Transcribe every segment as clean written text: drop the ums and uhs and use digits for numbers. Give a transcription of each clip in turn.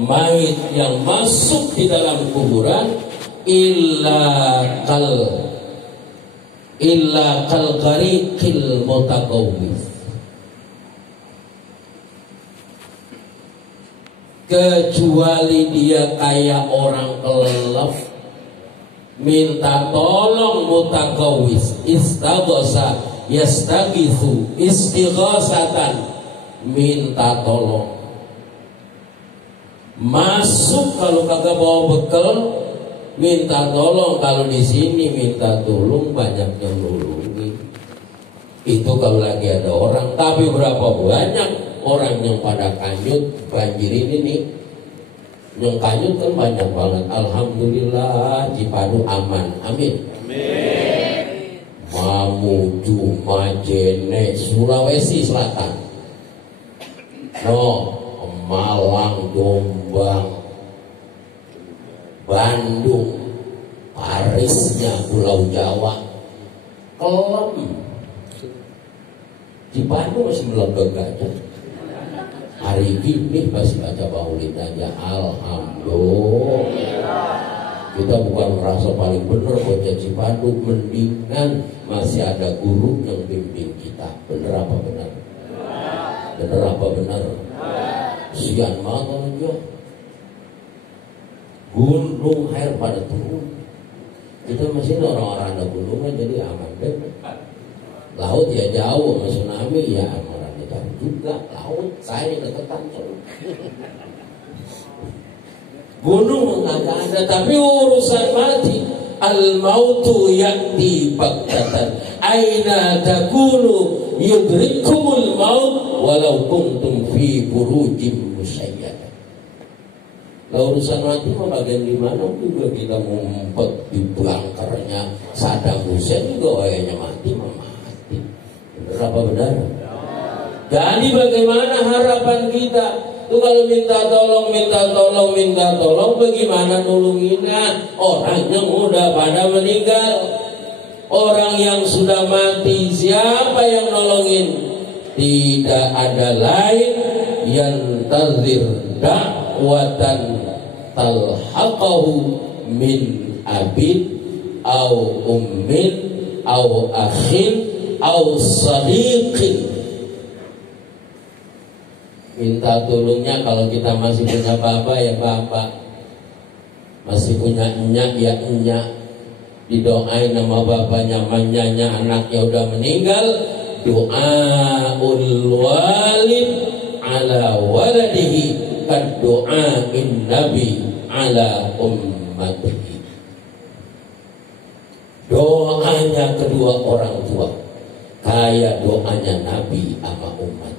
mayit yang masuk di dalam kuburan illa kal gharikil mutaqawwif, kecuali dia kayak orang kelelep minta tolong. Mutaqawwis istaghasa yastagitsu istighasatan, minta tolong. Masuk kalau kagak bawa bekal minta tolong, kalau di sini minta tolong banyak yang nulungi. Itu kalau lagi ada orang, tapi berapa banyak orang yang pada kanyut banjir ini nih. Yang kanyut kan banyak banget. Alhamdulillah Cipadu aman. Amin. Amin. Mamuju, Majene, Sulawesi Selatan, Malang, Jombang, Bandung, Parisnya Pulau Jawa, kelem. Di Bandung masih melegak aja. Hari ini masih baca maulid aja. Alhamdulillah. Kita bukan merasa paling benar bocah Cipadu, mendingan masih ada guru yang bimbing kita. Bener apa benar? Bener apa benar? Sian banget aja. Gunung air pada turun. Kita masih orang-orang ada gunungan jadi aman deh. Laut ya jauh sama tsunami ya orangnya jauh juga. Laut saya deketan terus. Gunung nggak ada, tapi urusan mati. Al mautu ya'ti baghtatan aina takunu yudrikumul maut walau kuntum fi burujim musyayyada. Lah urusan mati mah bagian di mana juga kita ngumpet di bunkernya Saddam Hussein juga kayaknya mati mah mati. Benar apa benar? Jadi bagaimana harapan kita? Itu kalau minta tolong, bagaimana nulunginnya? Orang yang udah pada meninggal, orang yang sudah mati, siapa yang nolongin? Tidak ada lain yang tazir da'watan talhaqahu min abid au ummin au akhin au sadiqin. Minta tolongnya kalau kita masih punya bapak ya bapak, masih punya enyak ya enyak, didoain nama bapaknya, manyanya anaknya udah meninggal, doaul walid ala waladihi kad doain nabi ala ummatihi. Doanya kedua orang tua kayak doanya nabi sama umat.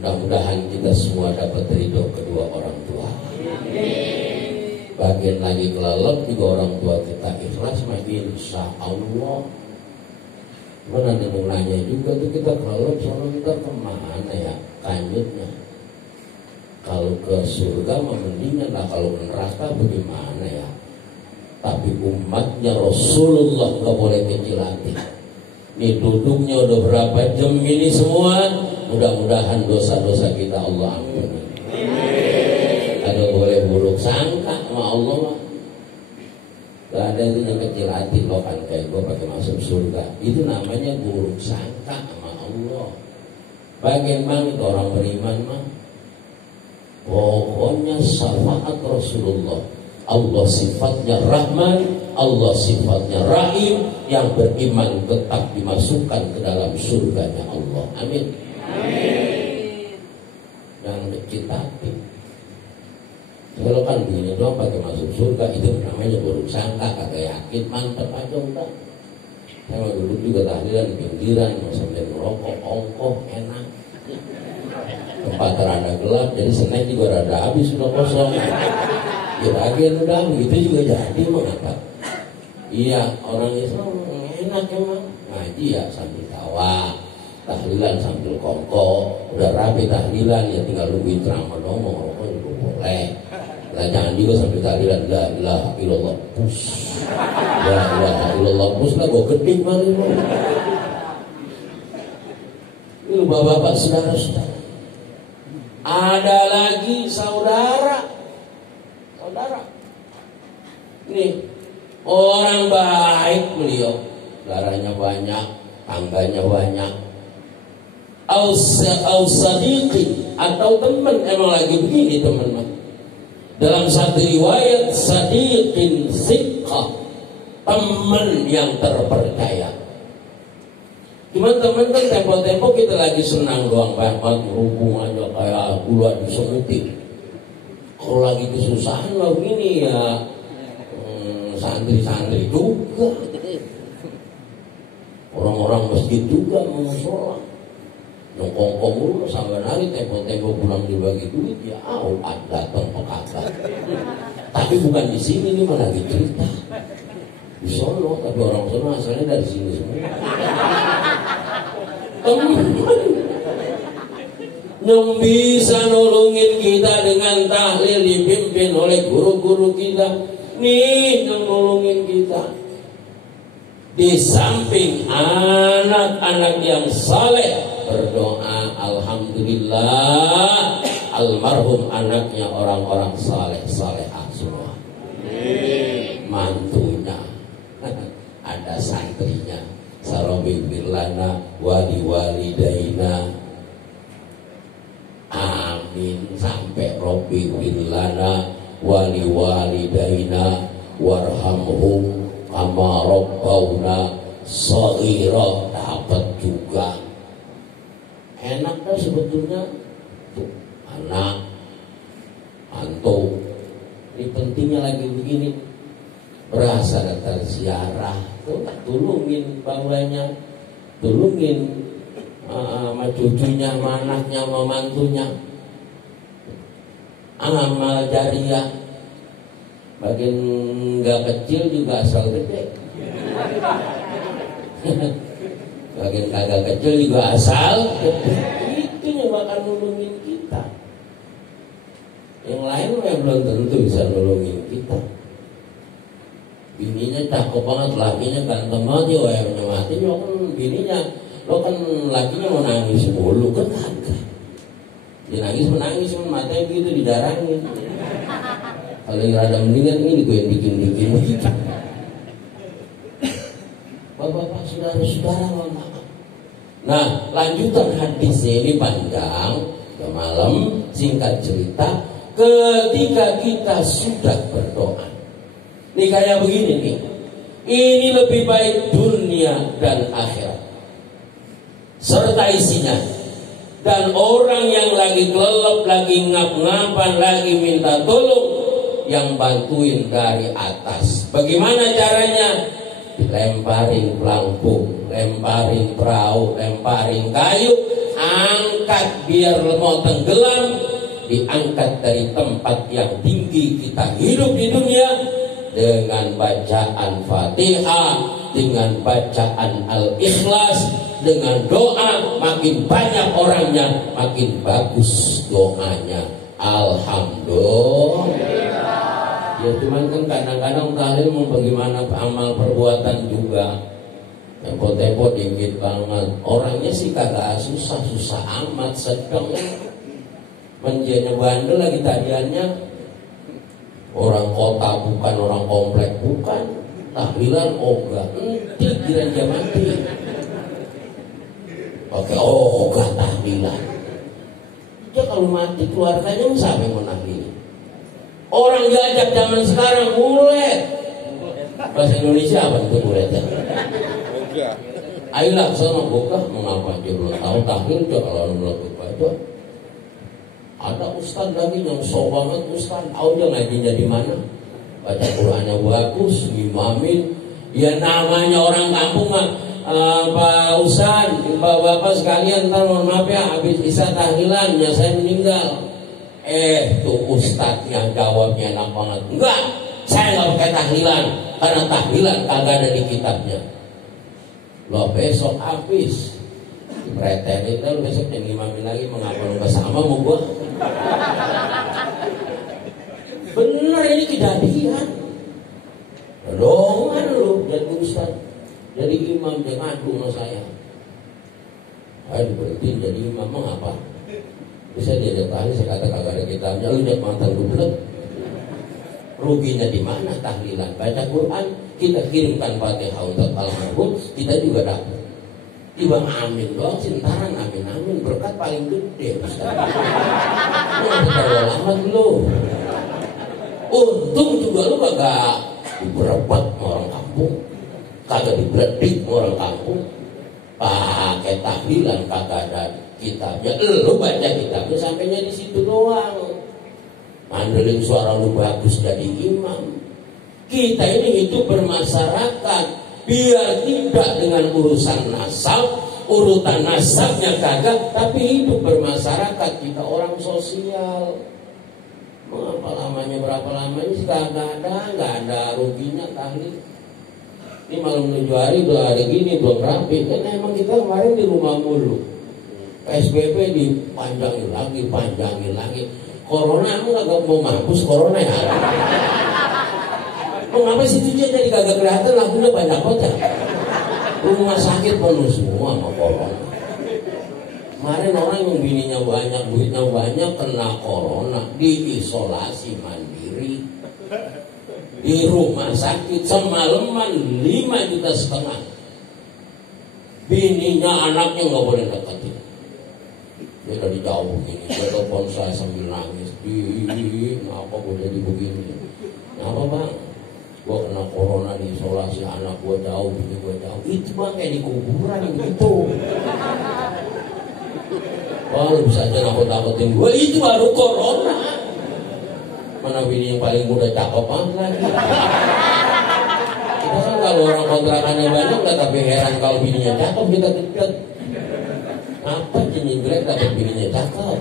Mudah-mudahan kita semua dapat ridho kedua orang tua. Bagian lagi kelelep juga orang tua kita ikhlas, makin insya Allah. Mana ada yang nanya juga tuh kita kelelep soalnya kita kemana ya kanyutnya? Kalau ke surga mendingan lah, kalau ke neraka bagaimana ya? Tapi umatnya Rasulullah gak boleh kecil hati. Ini duduknya udah berapa jam ini semua. Mudah-mudahan dosa-dosa kita Allah ampuni. Ada boleh buruk sangka sama Allah. Gak ada itu yang kecil hati loh kan kayak gue pakai masuk surga. Itu namanya buruk sangka sama Allah. Bagaimana itu orang beriman mah? Pokoknya syafaat Rasulullah. Allah sifatnya Rahman, Allah sifatnya Rahim. Yang beriman tetap dimasukkan ke dalam surganya Allah. Amin. Amin. Yang kecil hati. Kalau kan begini doang pakai masuk surga, itu namanya buruk sangka, kagak yakin, mantep aja udah. Saya dulu juga tahlilan di pinggiran, sambil merokok, ongkoh, enak. Tempat rada gelap, jadi snack juga rada habis, sudah kosong. Ya bagian udah begitu juga jadi mengapa? Iya, orang Islam enak emang ngaji ya sambil tawa. Tahlilan sambil kongko, udah rapi tahlilan ya tinggal nungguin ceramah dong, mau ngomong juga boleh. Nah, jangan juga sambil tahlilan la ilaha illallah pus, la ilaha illallah pus lah gue gede kali mau. Ini bapak-bapak saudara-saudara, Ada lagi saudara. Nih, orang baik beliau, darahnya banyak, tangganya banyak. Sadiqin, atau teman, emang lagi begini teman. Dalam satu riwayat sadiqin siqah, teman yang terpercaya. Cuman teman kan tempo-tempo kita lagi senang doang, banget berhubung aja kayak gula disemutin. Kalau lagi kesusahan lah begini ya, santri-santri juga, orang-orang masjid juga mau sholat, nongkong dulu sampai hari tempo-tempo pulang dibagi duit ya, datang pekatan. Tapi bukan di sini, ini malah lagi cerita di Solo, tapi orang Solo asalnya dari sini semua. Teman yang bisa nolongin kita dengan tahlil dipimpin oleh guru-guru kita, nih yang nolongin kita. Di samping anak-anak yang saleh berdoa, alhamdulillah almarhum anaknya orang-orang salehah semua. Mantunya ada santrinya, Sarobi Birlana wali walidaina, amin, sampai Robi Birlana wali walidaina warhamhum kama rabbauna shaghira, dapat juga. Enak kan sebetulnya tuh, anak mantu. Ini pentingnya lagi begini, berasa datang ziarah tuh, tulungin bawahnya, tulungin sama cucunya, sama anaknya, sama mantunya. Amal jariah, bagian nggak kecil juga asal gede. Bagian kagak kecil juga asal gede. Itu yang bakal nolongin kita. Yang lain belum tentu bisa nolongin kita. Bininya cakep banget, lakinya ganteng banget, ya wayarnya mati, ya kan bininya, lo kan lakinya mau nangis mulu kan kagak. Dia nangis menangis, matanya begitu didarangin. Kalau yang rada mendingan ini gue yang bikin begitu. Bapak-bapak, saudara-saudara, mohon maaf. Nah, lanjutan hadisnya ini panjang, ke malam, singkat cerita, ketika kita sudah berdoa. Ini kayak begini nih. Ini lebih baik dunia dan akhirat serta isinya. Dan orang yang lagi kelelep, lagi ngap-ngapan, lagi minta tolong, yang bantuin dari atas. Bagaimana caranya? Lemparin pelampung, lemparin perahu, lemparin kayu, angkat biar mau tenggelam, diangkat dari tempat yang tinggi kita hidup di dunia dengan bacaan Fatihah, dengan bacaan Al-Ikhlas, dengan doa. Makin banyak orangnya, makin bagus doanya. Alhamdulillah. Ya cuman kan kadang-kadang tahlil mau bagaimana amal perbuatan juga. Tempo-tempo dikit banget. Orangnya sih kagak susah amat, sedang menjadinya bandel lagi tadiannya. Orang kota bukan, orang komplek bukan. Tahlilan ogah, kira dia mati. Oke, ogah tahlilan. Dia kalau mati keluarganya siapa yang mau nahlilin? Orang diajak zaman sekarang mulet. Bahasa Indonesia apa itu muletnya? Ayolah sana buka, mengapa dia belum tahu tahlil dia kalau belum baca. Ada ustaz lagi yang sok banget, ustaz tahu dia ngajinya di mana? Baca Qur'annya bagus, imamin. Ya namanya orang kampung mah, Pak Ustaz, bapak-bapak sekalian, ntar mohon maaf ya, habis isya tahlilan, ya saya meninggal. Tuh ustadznya jawabnya enak banget. Enggak, saya nggak pakai tahlilan, karena tahlilan kagak ada di kitabnya. Lo besok habis pretel itu, lo besok yang imamin lagi, mengapa lo bersama mau gua? Bener ini kejadian. Dongan lu jadi ustaz, jadi imam, dia ngadu sama saya. Ayo berhenti jadi imam, mengapa? Bisa diajak tahlil, saya kata kagak ada kitabnya. Lu lihat mantan gue belum? Ruginya di mana tahlilan? Baca Quran, kita kirimkan Fatihah untuk almarhum, kita juga dapat. Tiba amin doang, sintaran amin berkat paling gede. Lu nggak terlalu lama lu. Untung juga lu kagak diberebut sama orang kampung, kagak dibredik sama orang kampung. Pakai tahlilan kagak ada kitabnya, lu baca kitabnya sampainya di situ doang. Mandelin suara lu bagus jadi imam. Kita ini hidup bermasyarakat, biar tidak dengan urusan nasab, urutan nasabnya kagak, tapi hidup bermasyarakat. Kita orang sosial. Apa lamanya, berapa lamanya sih nggak ada ruginya tahlil. Ini malam menuju hari udah ada gini, belum rapi. Karena emang kita kemarin di rumah mulu. PSBB dipanjangin lagi. Corona emang gak mau mampus corona ya. Mau ngapa sih itu jadi kagak kelihatan, lagunya banyak banget. Rumah sakit penuh semua sama corona. Kemarin orang yang bininya banyak, duitnya banyak, kena corona, diisolasi mandiri di rumah sakit semalaman 5,5 juta. Bininya anaknya nggak boleh deketin. Dia dari jauh begini, dia telepon saya sambil nangis. Kenapa gue jadi begini? Kenapa bang? Gue kena corona, diisolasi, anak gue jauh, bini gue jauh. Itu bang kayak di kuburan gitu. Wah lu bisa aja nakut-nakutin gue, itu baru corona. Mana bini yang paling muda cakep banget lagi. Kita kan kalau orang kontrakannya banyak gak tapi heran kalau bininya cakep kita deket. Apa jenis jelek dapat bininya cakep?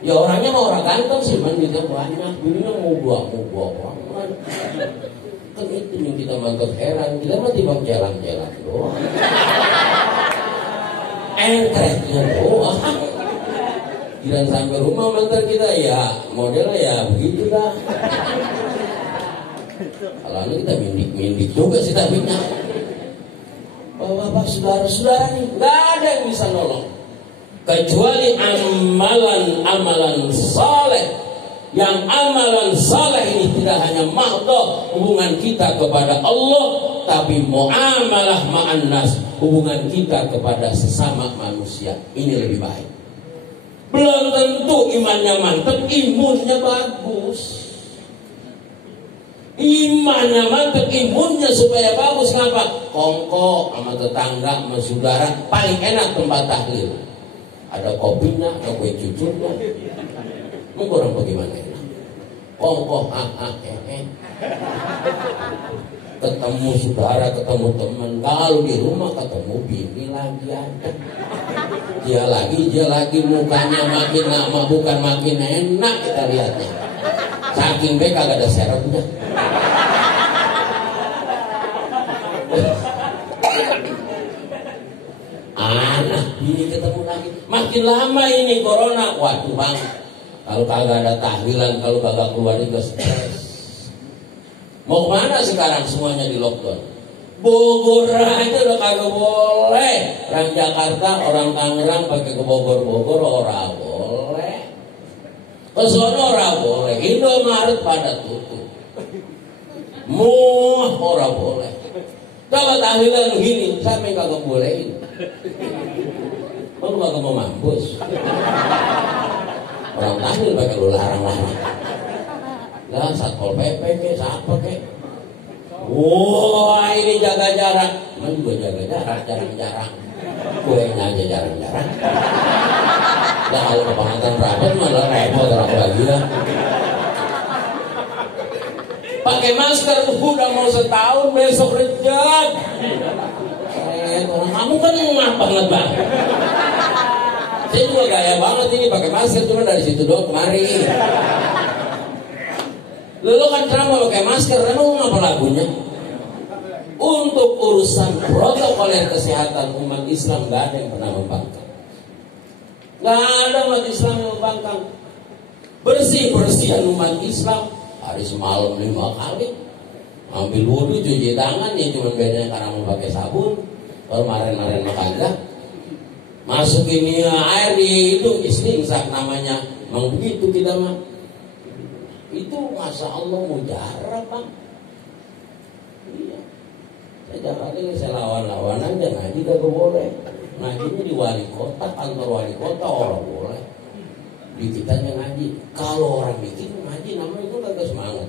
Ya orangnya mau orang ganteng sih, man kita banyak, bininya mau gua banget. Kan itu yang kita mantap heran, kita mah timbang jalan-jalan doang. Entreknya doang. Gila sampai rumah mantan kita ya modelnya ya begitu dah. Kalau kita mindik juga sih tapi bapak saudara-saudara nih nggak ada yang bisa nolong kecuali amalan saleh. Yang amalan saleh ini tidak hanya mahdoh hubungan kita kepada Allah, tapi muamalah ma'an nas, hubungan kita kepada sesama manusia. Ini lebih baik. Belum tentu imannya mantap, imunnya bagus. Imannya mantap, imunnya supaya bagus. Kenapa? Kongko sama tetangga, sama saudara, paling enak tempat tahlil. Ada kopinya, ada kue cucurnya. Mungkin orang bagaimana enak? Kongko, ketemu saudara, ketemu teman. Kalau di rumah ketemu bini lagi ada. Dia lagi mukanya makin lama bukan makin enak kita lihatnya. Saking baik kagak ada serepnya. Anak bini ketemu lagi. Makin lama ini corona. Waduh bang, kalau kagak ada tahlilan, kalau kagak keluar juga stres. Mau kemana sekarang semuanya di lockdown? Bogor aja udah kagak boleh. Orang Jakarta, orang Tangerang pakai ke Bogor orang boleh. Ke sono orang boleh. Indomaret pada tutup. Muah orang boleh. Kalau tahlilan gini, siapa yang kagak bolehin? Lu kagak mau mampus. Orang tahlil pakai lu larang-larang. Lah Satpol PP ke siapa ke? Wah ini jaga jarak. Emang juga jaga jarak, jarang-jarang. Kuenya aja jarang-jarang. Nah kalau ke pengantin rapat malah repot orang lagi ya. Pakai masker udah mau setahun, besok reject. Orang kamu kan ngap banget bang. Saya juga gaya banget ini pakai masker, cuma dari situ doang kemari. Lu kan ceramah pakai masker, emang ngapa lagunya? Untuk urusan protokol kesehatan umat Islam gak ada yang pernah membangkang. Gak ada umat Islam yang membangkang. Bersih-bersihan umat Islam hari semalam 5 kali. Ambil wudhu, cuci tangan, ya cuma bedanya karena mau pakai sabun. Kalau kemarin kagak. masukin air di itu istinsak namanya. Memang begitu kita mah. Itu masya Allah mujarab bang. Iya. Saya Jakarta ini saya lawan aja ngaji gak boleh. Ngajinya di wali kota, kantor wali kota orang boleh. Di kitanya ngaji. Kalau orang bikin ngaji namanya itu kagak semangat.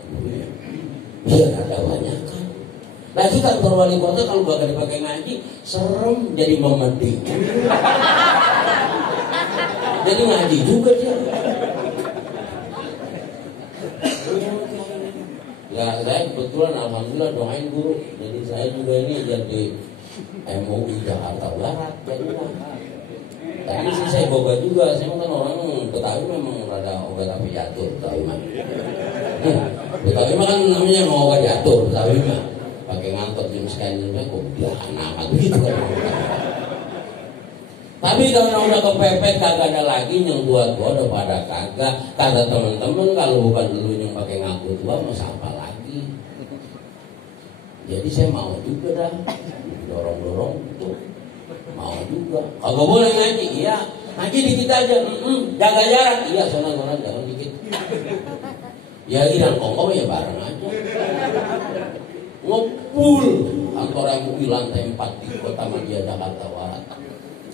Iya ada banyak kan. Lagi kantor wali kota kalau gak dipakai ngaji serem jadi memedih. Jadi ngaji juga dia. Ya saya kebetulan alhamdulillah doain guru. Jadi saya juga ini jadi MUI Jakarta Barat jadilah. Tadi sih saya boga juga. Saya kan orang Betawi memang rada obat tapi jatuh Betawi mah. Betawi mah kan namanya mau obat jatuh Betawi mah. Pakai ngantor jam sekian kok dia anak gitu kan. Tapi kalau udah kepepet kagak ada lagi yang tua-tua udah pada kagak. Kata teman-teman kalau bukan dulu yang pakai ngaku tua mau siapa lagi. Jadi saya mau juga dah dorong-dorong itu. Mau juga. Kagak boleh ngaji, iya. Ngaji dikit aja. Jaga jarak. Iya, sana jalan dikit. Ya iran kongkong ya bareng aja. Ngepul kantor MUI lantai 4 di Kota Madia Jakarta Barat.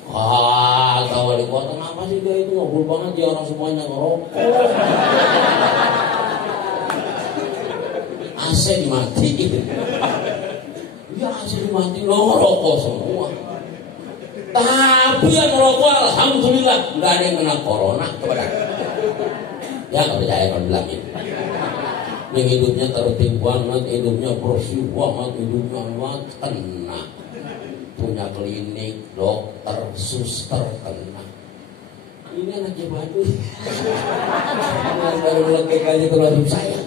Kata wali kota, kenapa sih dia itu ngobrol banget ya orang semuanya ngerokok. AC dimatiin. Ya AC dimatiin, ngerokok semua. Tapi yang ngerokok alhamdulillah nggak ada yang kena corona kepada. Ya nggak percaya kalau bilangin. Yang hidupnya tertib banget, hidupnya bersih banget, hidupnya banget kena. Punya klinik, dokter, suster kena. Ini anak jebadu. Baru letek aja terhadap saya.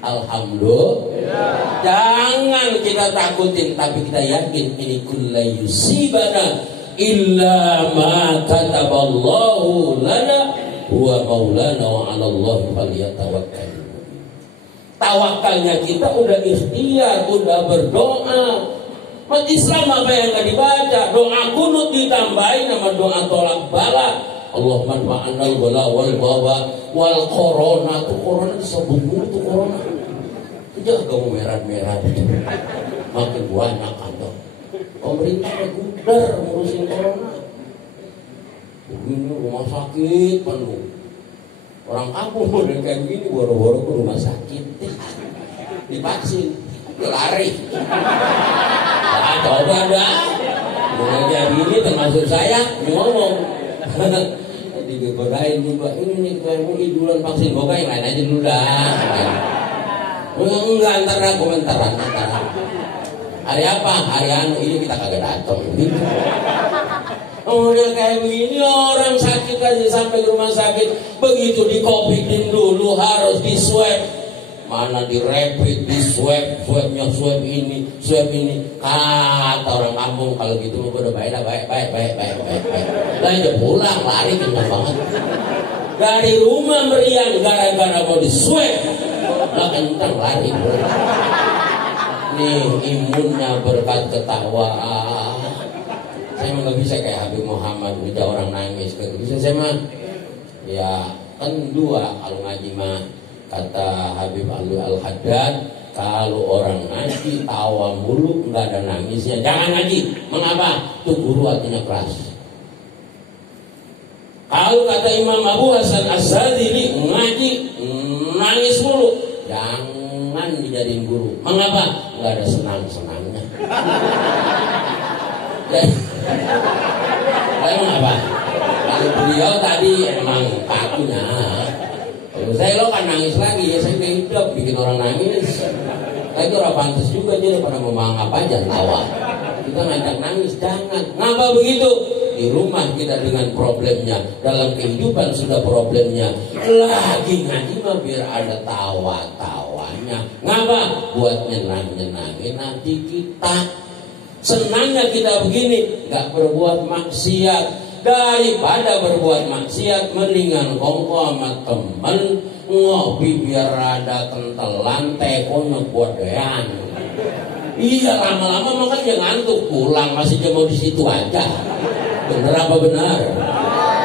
Alhamdulillah. Jangan kita takutin, tapi kita yakin ini kulla yusibana illa ma kataballahu lana huwa maulana wa 'ala Allahi falyatawakkal. Tawakalnya kita udah ikhtiar, udah berdoa. Mat Islam apa yang gak dibaca? Doa kunut ditambahin sama doa tolak bala. Allahumma ma'anal bala wal baba wal corona. Tuh corona disebut dulu tuh corona. Jangan kamu merah-merah. Makin banyak ada. Pemerintah gudar ngurusin corona. Begini rumah sakit penuh. Orang kampung model kayak gini boro-boro ke rumah sakit. Divaksin. Lari. Coba dah. Mulai dari ini termasuk saya ngomong. Digodain juga. Ini nih kita MUI duluan vaksin. Boga yang lain aja dulu dah. Enggak antara komentaran. Hari apa? Hari anu ini kita kagak datang. Udah kayak begini orang sakit aja sampai ke rumah sakit. Begitu di covidin dulu harus di swab. Mana di rapid, di swab, swabnya swab ini. Kata orang kampung kalau gitu udah baik. Lanjut pulang lari kencang banget. Dari rumah meriang gara-gara mau di swab, lah kencang lari pulang. Nih imunnya berkat ketawa. Saya mah nggak bisa kayak Habib Muhammad udah orang nangis. Gak bisa saya mah. Ya kan dua kalau ngaji mah. Kata Habib Ali Al-Haddad, kalau orang ngaji tawa mulu nggak ada nangisnya, jangan ngaji. Mengapa? Itu guru artinya keras. Kalau kata Imam Abu Hasan Az-Zadzili ngaji nangis mulu, jangan dijadiin guru. Mengapa? Nggak ada senang-senangnya. Mengapa? Kalau beliau tadi emang kakunya. Kalau saya lo kan nangis lagi ya saya hidup bikin orang nangis. Tapi orang pantas juga dia pada memangap aja tawa. Kita ngajak nangis jangan. Ngapa begitu? Di rumah kita dengan problemnya, dalam kehidupan sudah problemnya. Lagi ngaji mah biar ada tawa-tawanya. Ngapa? Buat nyenang-nyenangin nanti kita. Senangnya kita begini, nggak berbuat maksiat. Daripada berbuat maksiat mendingan kongko sama temen ngopi biar rada kentelan tekonya buat dean. Iya lama-lama makanya ngantuk pulang masih mau di situ aja. Benar apa benar?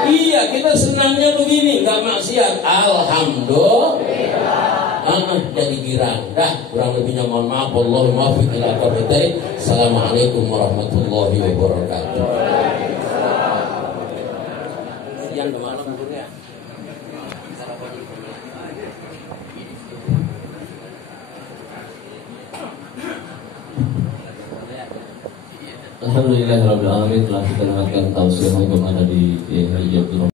Iya, kita senangnya begini, nggak maksiat. Alhamdulillah. Jadi girang. Dah, kurang lebihnya mohon maaf. Wallahu muwaffiq ila aqwamit thoriq. Assalamualaikum warahmatullahi wabarakatuh. Siang kemana bukurnya? Alhamdulillahirabbil alamin, telah kita dengarkan tausiah yang ada di Hijab